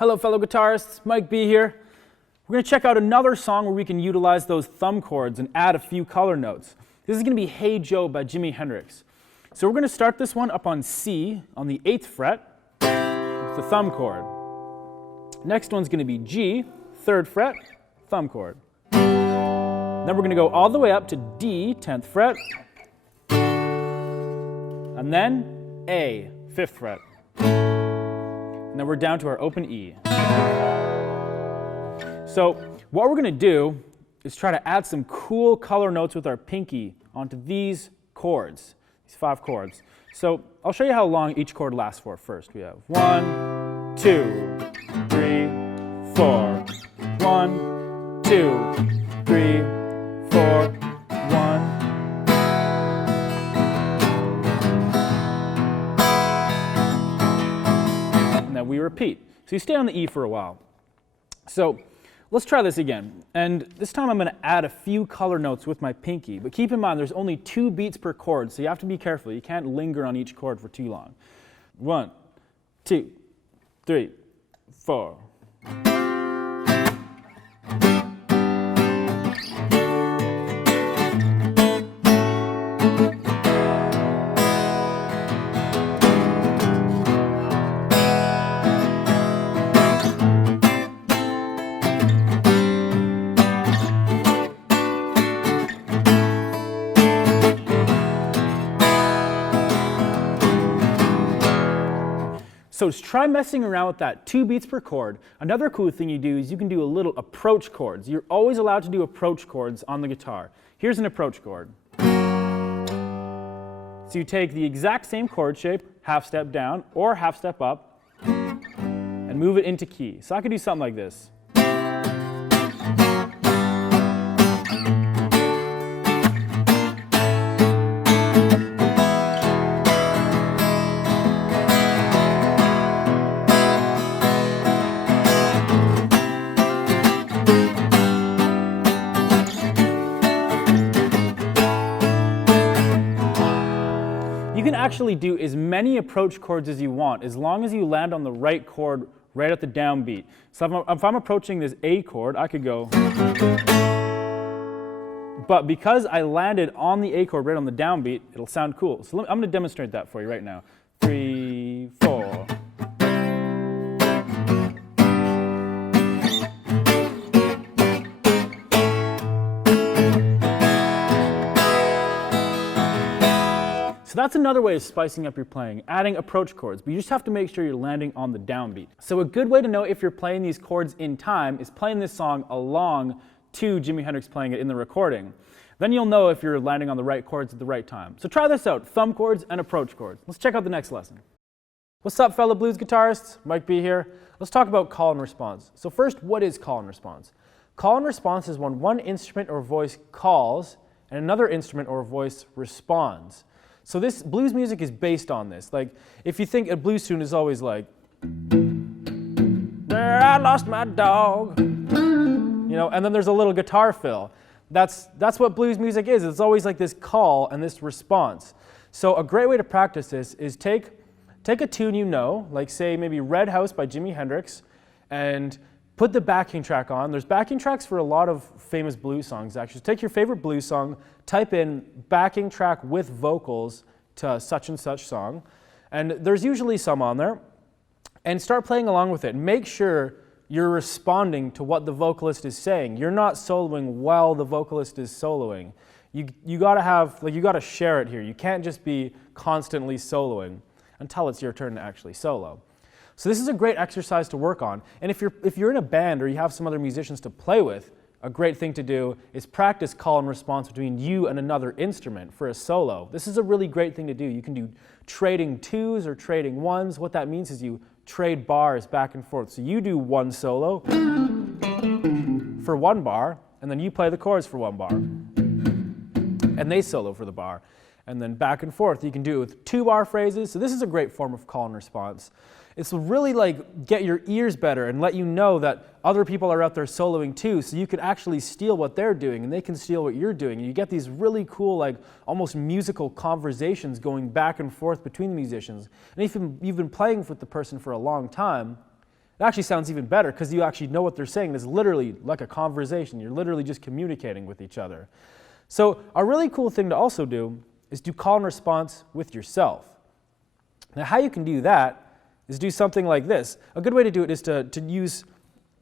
Hello fellow guitarists, Mike B here. We're going to check out another song where we can utilize those thumb chords and add a few color notes. This is going to be Hey Joe by Jimi Hendrix. So we're going to start this one up on C on the 8th fret with the thumb chord. Next one's going to be G, 3rd fret, thumb chord. Then we're going to go all the way up to D, 10th fret, and then A, 5th fret. And then we're down to our open E. So what we're going to do is try to add some cool color notes with our pinky onto these chords, these 5 chords. So I'll show you how long each chord lasts for first. We have 1, 2, 3, 4. 1, 2, 3, 4, 1. We repeat. So you stay on the E for a while. So let's try this again. And this time I'm going to add a few color notes with my pinky. But keep in mind there's only 2 beats per chord, so you have to be careful. You can't linger on each chord for too long. 1, 2, 3, 4. So try messing around with that 2 beats per chord. Another cool thing you do is you can do a little approach chords. You're always allowed to do approach chords on the guitar. Here's an approach chord. So you take the exact same chord shape, half step down or half step up, and move it into key. So I could do something like this. You can actually do as many approach chords as you want, as long as you land on the right chord right at the downbeat. So if I'm approaching this A chord, I could go. But because I landed on the A chord right on the downbeat, it'll sound cool. So I'm going to demonstrate that for you right now. 3, 4. So that's another way of spicing up your playing, adding approach chords, but you just have to make sure you're landing on the downbeat. So a good way to know if you're playing these chords in time is playing this song along to Jimi Hendrix playing it in the recording. Then you'll know if you're landing on the right chords at the right time. So try this out, thumb chords and approach chords. Let's check out the next lesson. What's up, fellow blues guitarists? Mike B here. Let's talk about call and response. So first, what is call and response? Call and response is when one instrument or voice calls and another instrument or voice responds. So this blues music is based on this. Like, if you think a blues tune is always like, there, I lost my dog, you know, and then there's a little guitar fill. That's what blues music is. It's always like this call and this response. So a great way to practice this is take a tune you know, like say maybe Red House by Jimi Hendrix, and put the backing track on. There's backing tracks for a lot of famous blues songs, actually. Take your favorite blues song, type in backing track with vocals to such and such song, and there's usually some on there, and start playing along with it. Make sure you're responding to what the vocalist is saying. You're not soloing while the vocalist is soloing. You gotta share it here. You can't just be constantly soloing until it's your turn to actually solo. So this is a great exercise to work on, and if you're in a band or you have some other musicians to play with, a great thing to do is practice call and response between you and another instrument for a solo. This is a really great thing to do. You can do trading 2s or trading 1s. What that means is you trade bars back and forth. So you do one solo for 1 bar, and then you play the chords for 1 bar, and they solo for the bar. And then back and forth. You can do it with 2-bar phrases. So this is a great form of call and response. It's really like get your ears better and let you know that other people are out there soloing too, so you can actually steal what they're doing and they can steal what you're doing. And you get these really cool, like almost musical conversations going back and forth between the musicians. And if you've been playing with the person for a long time, It actually sounds even better because you actually know what they're saying. It's literally like a conversation. You're literally just communicating with each other. So a really cool thing to also do is do call and response with yourself. Now how you can do that is do something like this. A good way to do it is to use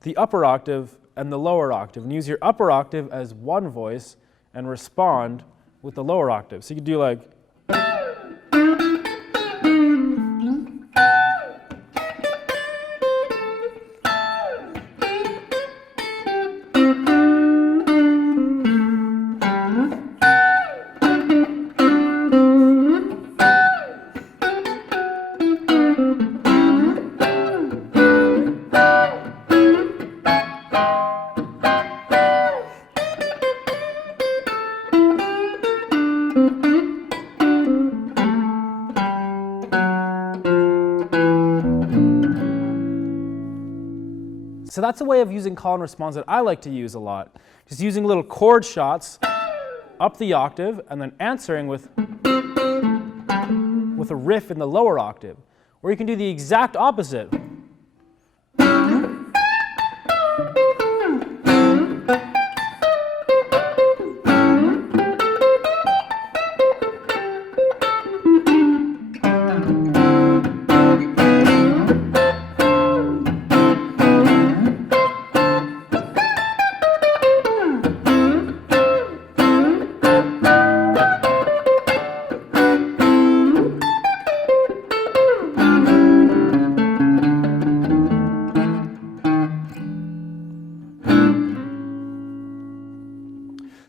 the upper octave and the lower octave, and use your upper octave as one voice and respond with the lower octave. So you could do like, so that's a way of using call and response that I like to use a lot. Just using little chord shots up the octave and then answering with a riff in the lower octave. Or you can do the exact opposite.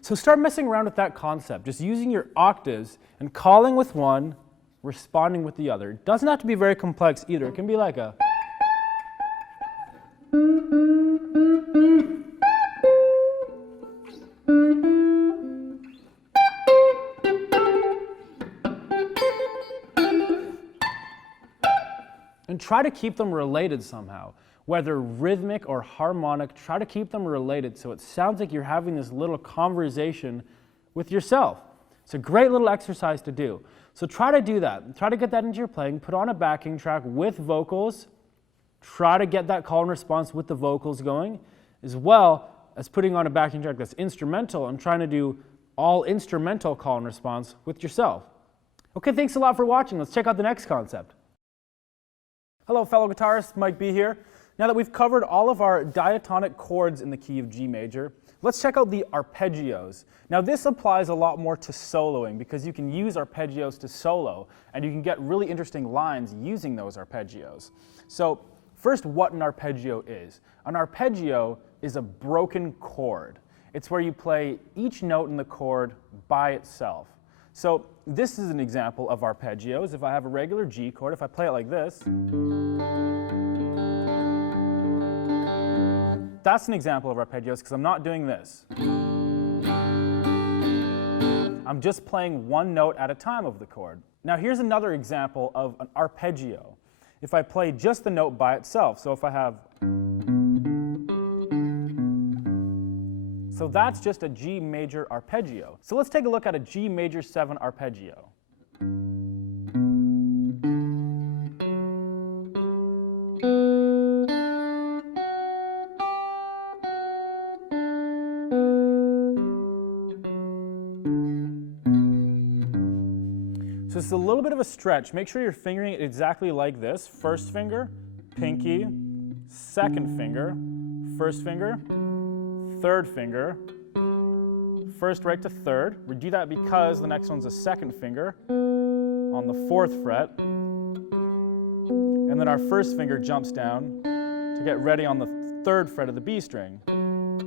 So start messing around with that concept, just using your octaves and calling with one, responding with the other. It doesn't have to be very complex either. It can be like a... And try to keep them related somehow. Whether rhythmic or harmonic, try to keep them related so it sounds like you're having this little conversation with yourself. It's a great little exercise to do. So try to do that. Try to get that into your playing. Put on a backing track with vocals. Try to get that call and response with the vocals going, as well as putting on a backing track that's instrumental and trying to do all instrumental call and response with yourself. Okay, thanks a lot for watching. Let's check out the next concept. Hello, fellow guitarists. Mike B here. Now that we've covered all of our diatonic chords in the key of G major, let's check out the arpeggios. Now this applies a lot more to soloing because you can use arpeggios to solo and you can get really interesting lines using those arpeggios. So first, what an arpeggio is. An arpeggio is a broken chord. It's where you play each note in the chord by itself. So this is an example of arpeggios. If I have a regular G chord, if I play it like this, that's an example of arpeggios because I'm not doing this. I'm just playing one note at a time of the chord. Now here's another example of an arpeggio. If I play just the note by itself, so if I have... So that's just a G major arpeggio. So let's take a look at a G major 7 arpeggio. So it's a little bit of a stretch. Make sure you're fingering it exactly like this. First finger, pinky, second finger, first finger, third finger, first right to third. We do that because the next one's a second finger on the 4th fret. And then our first finger jumps down to get ready on the 3rd fret of the B string. And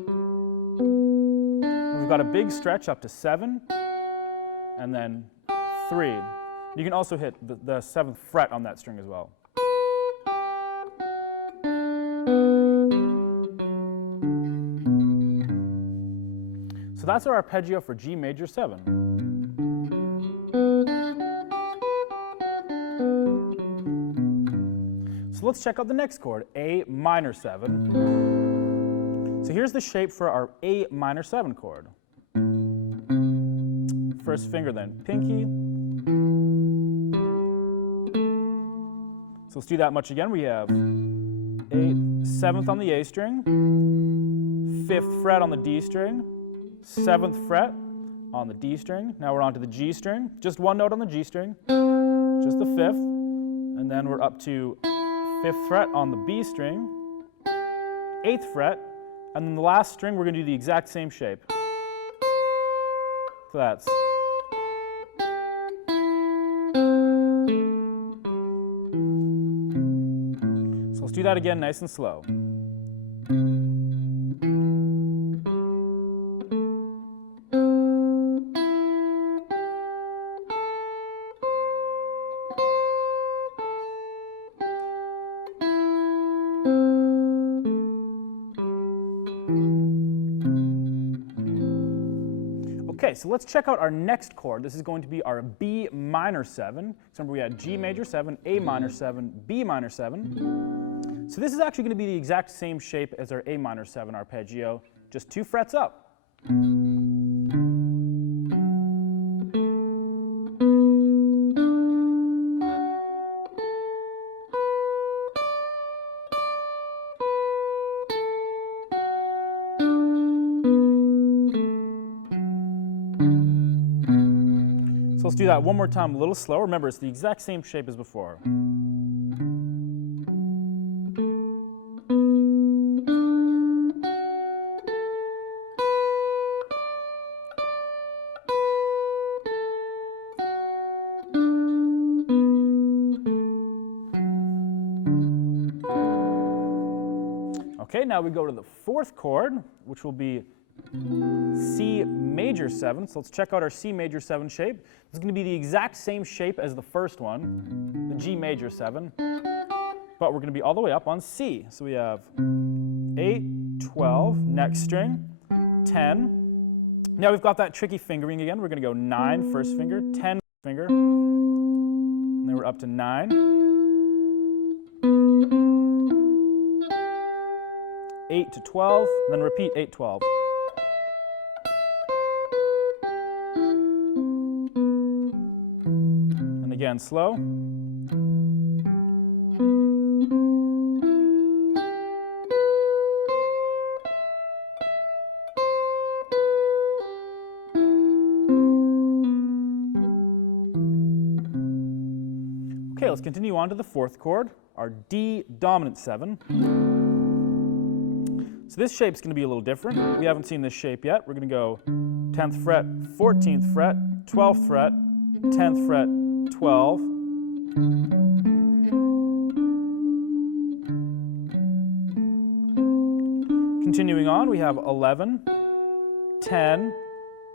we've got a big stretch up to 7, and then 3. You can also hit the 7th fret on that string as well. So that's our arpeggio for G major 7. So let's check out the next chord, A minor 7. So here's the shape for our A minor 7 chord. First finger, then pinky. So let's do that much again. We have 8, 7th on the A string, 5th fret on the D string, 7th fret on the D string. Now we're on to the G string, just one note on the G string, just the 5th, and then we're up to 5th fret on the B string, 8th fret, and then the last string we're going to do the exact same shape. So that's. So let's do that again nice and slow. Okay, so let's check out our next chord. This is going to be our B minor 7. So remember we had G major 7, A minor 7, B minor 7. So this is actually going to be the exact same shape as our A minor 7 arpeggio, just 2 frets up. So let's do that one more time, a little slower. Remember, it's the exact same shape as before. Okay, now we go to the 4th chord, which will be C major 7. So let's check out our C major 7 shape. This is going to be the exact same shape as the first one, the G major 7, but we're going to be all the way up on C. So we have 8, 12, next string, 10. Now we've got that tricky fingering again. We're going to go 9 first finger, 10 finger, and then we're up to 9. 8 to 12, and then repeat 8, 12. And again, slow. Okay, let's continue on to the 4th chord, our D dominant 7. So this shape's going to be a little different. We haven't seen this shape yet. We're going to go 10th fret, 14th fret, 12th fret, 10th fret, 12. Continuing on, we have 11, 10,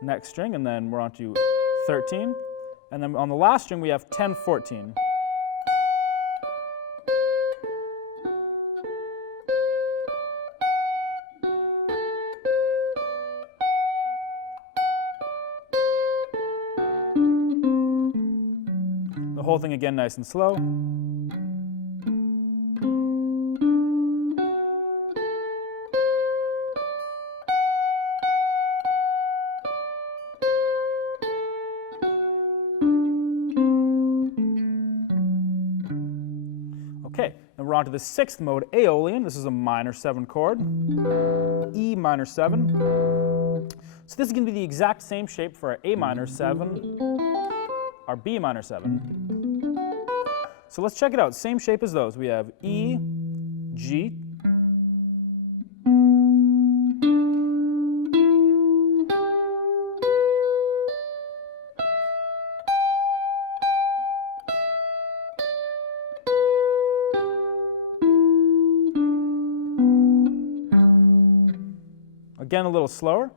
next string, and then we're on to 13. And then on the last string, we have 10, 14. The whole thing again nice and slow. Okay, and we're on to the 6th mode, Aeolian. This is a minor 7 chord, E minor 7. So this is going to be the exact same shape for our A minor 7, our B minor 7. So let's check it out. Same shape as those. We have E, G, again a little slower.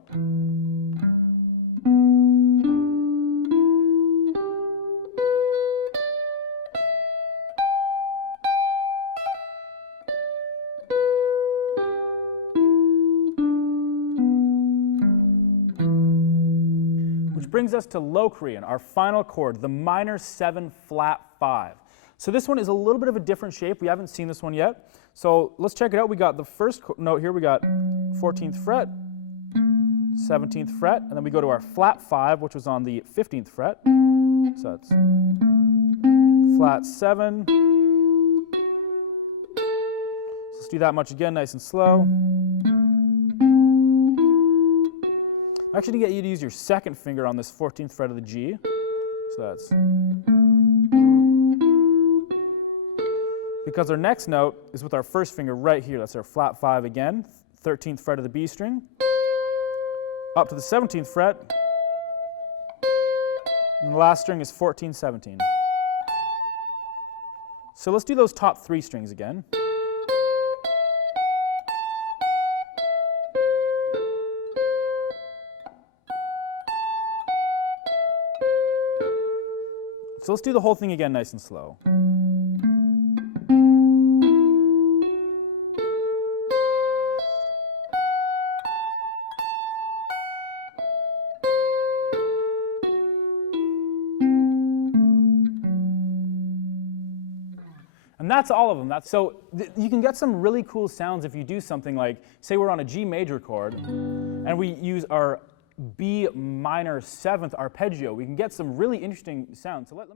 Brings us to low Korean, our final chord, the minor 7 flat 5. So this one is a little bit of a different shape. We haven't seen this one yet. So let's check it out. We got the first note here. We got 14th fret, 17th fret, and then we go to our flat 5, which was on the 15th fret. So that's flat 7. So let's do that much again, nice and slow. I'm actually going to get you to use your second finger on this 14th fret of the G. So that's... Because our next note is with our first finger right here. That's our flat 5 again, 13th fret of the B string. Up to the 17th fret. And the last string is 14, 17. So let's do those top 3 strings again. So let's do the whole thing again nice and slow. And that's all of them. So you can get some really cool sounds if you do something like, say we're on a G major chord, and we use our B minor 7th arpeggio. We can get some really interesting sounds. So let me